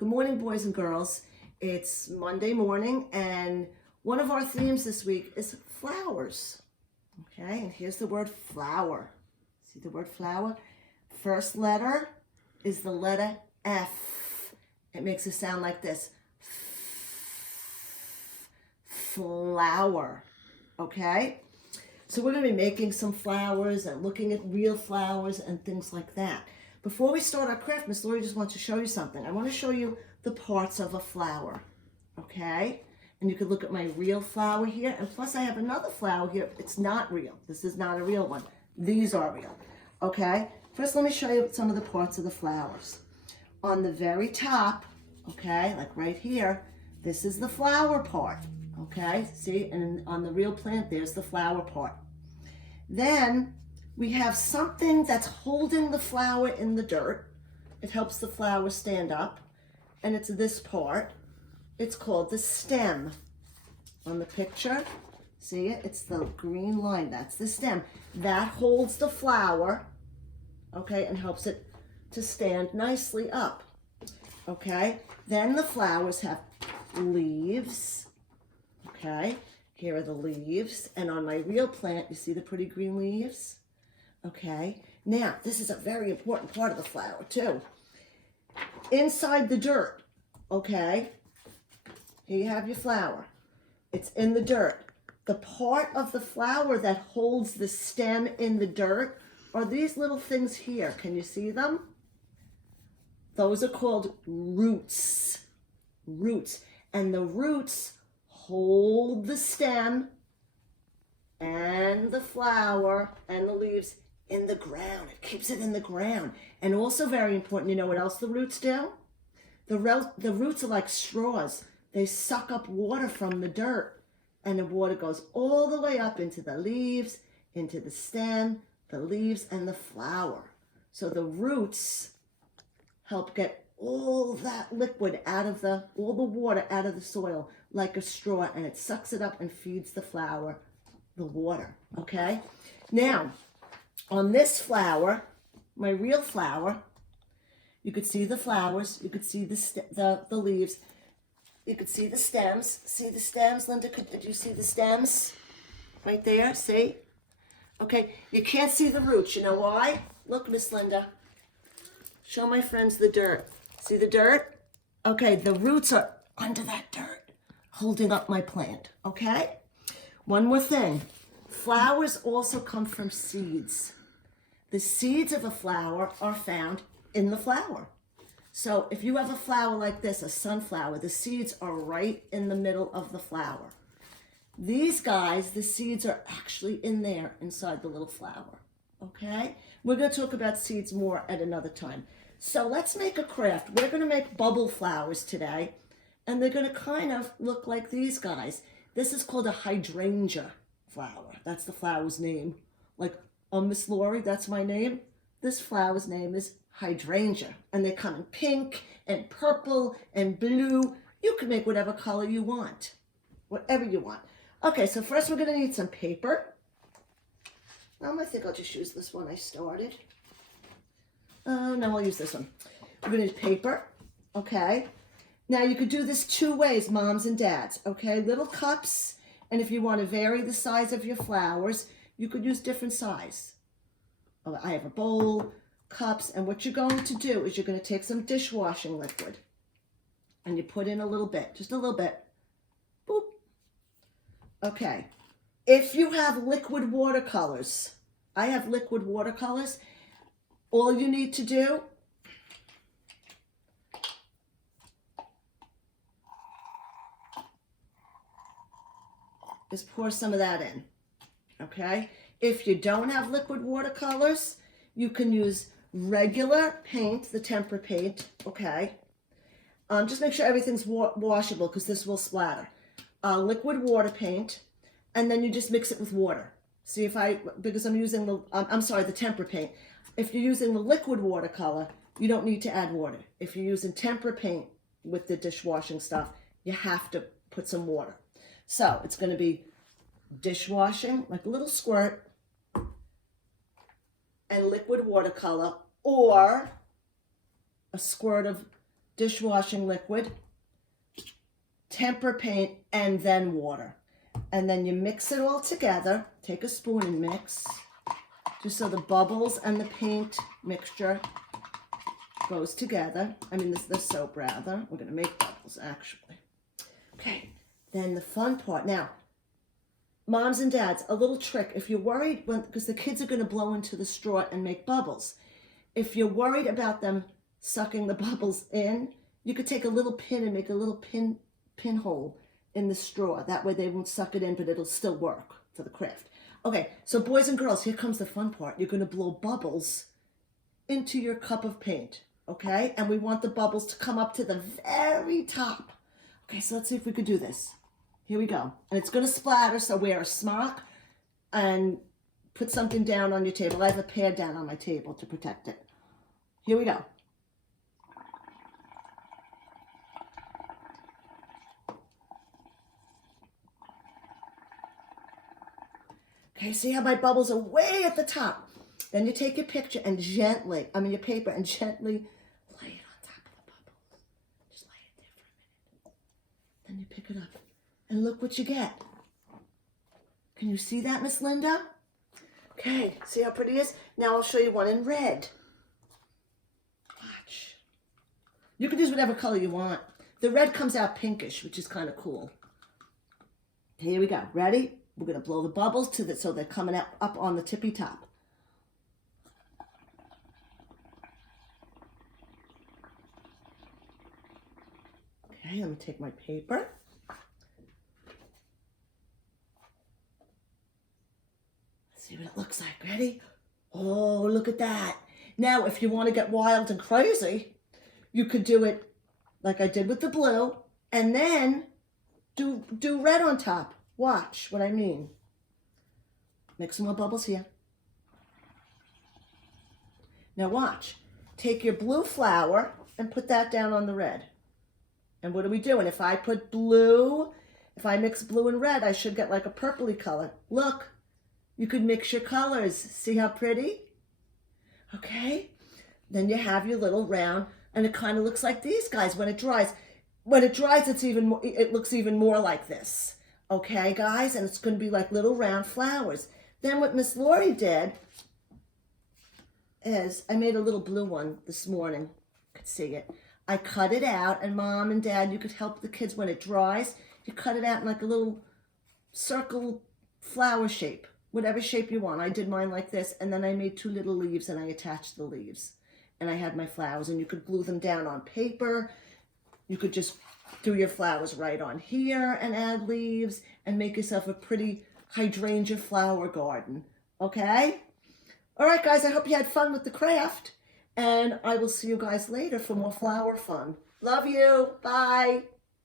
Good morning, boys and girls. It's Monday morning, and one of our themes this week is flowers. Okay, and here's the word flower. See the word flower? First letter is the letter F. It makes it sound like this. Flower. Okay? So we're going to be making some flowers and looking at real flowers and things like that. Before we start our craft, Miss Lori just wants to show you something. I want to show you the parts of a flower, okay? And you can look at my real flower here. And plus I have another flower here. It's not real. This is not a real one. These are real, okay? First, let me show you some of the parts of the flowers. On the very top, okay, like right here, this is the flower part, okay? See, and on the real plant, there's the flower part. Then we have something that's holding the flower in the dirt. It helps the flower stand up, and it's this part. It's called the stem. On the picture, see it? It's the green line. That's the stem. That holds the flower, okay, and helps it to stand nicely up, okay? Then the flowers have leaves, okay? Here are the leaves, and on my real plant, you see the pretty green leaves? Okay, now this is a very important part of the flower too. Inside the dirt, okay, here you have your flower. It's in the dirt. The part of the flower that holds the stem in the dirt are these little things here. Can you see them? Those are called roots. Roots. And the roots hold the stem and the flower and the leaves in the ground. It keeps it in the ground. And also very important, you know what else the roots do? The roots are like straws. They suck up water from the dirt, and the water goes all the way up into the leaves, into the stem, the leaves, and the flower. So the roots help get all that liquid out of all the water out of the soil like a straw, and it sucks it up and feeds the flower the water, okay? Now, on this flower, my real flower, you could see the flowers, you could see the leaves, you could see the stems. See the stems, Linda? Did you see the stems? Right there, see? Okay, you can't see the roots. You know why? Look, Miss Linda. Show my friends the dirt. See the dirt? Okay, the roots are under that dirt, holding up my plant, okay? One more thing. Flowers also come from seeds. The seeds of a flower are found in the flower. So if you have a flower like this, a sunflower, the seeds are right in the middle of the flower. These guys, the seeds are actually in there inside the little flower, okay? We're going to talk about seeds more at another time. So let's make a craft. We're going to make bubble flowers today, and they're going to kind of look like these guys. This is called a hydrangea flower. That's the flower's name. Like, Miss Lori, that's my name. This flower's name is hydrangea, and they come in pink and purple and blue. You can make whatever color you want, whatever you want. Okay, so first we're going to need some paper. I think I'll just use this one I started. No, I'll use this one. We're going to need paper, okay? Now you could do this two ways, moms and dads, okay? Little cups, and if you want to vary the size of your flowers, you could use different size. I have a bowl, cups, and what you're going to do is you're going to take some dishwashing liquid and you put in a little bit, just a little bit. Boop. Okay. If you have liquid watercolors, I have liquid watercolors, all you need to do is pour some of that in, okay? If you don't have liquid watercolors, you can use regular paint, the tempera paint, okay? Just make sure everything's washable because this will splatter. Liquid water paint, and then you just mix it with water. See because I'm using the tempera paint. If you're using the liquid watercolor, you don't need to add water. If you're using tempera paint with the dishwashing stuff, you have to put some water. So it's going to be dishwashing, like a little squirt, and liquid watercolor, or a squirt of dishwashing liquid, tempera paint, and then water. And then you mix it all together. Take a spoon and mix, just so the bubbles and the paint mixture goes together. I mean, the soap rather. We're gonna make bubbles, actually. Okay, then the fun part. Now, moms and dads, a little trick. If you're worried, because the kids are gonna blow into the straw and make bubbles. If you're worried about them sucking the bubbles in, you could take a little pin and make a little pinhole in the straw. That way they won't suck it in, but it'll still work for the craft. Okay, so boys and girls, here comes the fun part. You're gonna blow bubbles into your cup of paint, okay? And we want the bubbles to come up to the very top. Okay, so let's see if we could do this. Here we go. And it's gonna splatter, so wear a smock and put something down on your table. I have a pad down on my table to protect it. Here we go. Okay, see how my bubbles are way at the top? Then you take your picture and your paper, and gently lay it on top of the bubbles. Just lay it there for a minute. Then you pick it up, and look what you get. Can you see that, Miss Linda? Okay, see how pretty it is? Now I'll show you one in red. Watch. You can use whatever color you want. The red comes out pinkish, which is kind of cool. Here we go. Ready? We're going to blow the bubbles so they're coming up on the tippy top. Okay, let me take my paper. Let's see what it looks like. Ready? Oh, look at that. Now, if you want to get wild and crazy, you could do it like I did with the blue, and then do red on top. Watch what I mean. Make some more bubbles here. Now watch. Take your blue flower and put that down on the red. And what are we doing? If I put blue, if I mix blue and red, I should get like a purpley color. Look, you could mix your colors. See how pretty? Okay. Then you have your little round, and it kind of looks like these guys when it dries. When it dries, it looks even more like this. Okay, guys, and it's going to be like little round flowers. Then what Miss Lori did is I made a little blue one this morning. You could see it. I cut it out, and Mom and Dad, you could help the kids when it dries. You cut it out in like a little circle flower shape, whatever shape you want. I did mine like this, and then I made 2 little leaves, and I attached the leaves. And I had my flowers, and you could glue them down on paper. You could just do your flowers right on here and add leaves and make yourself a pretty hydrangea flower garden. Okay? All right, guys, I hope you had fun with the craft. And I will see you guys later for more flower fun. Love you. Bye.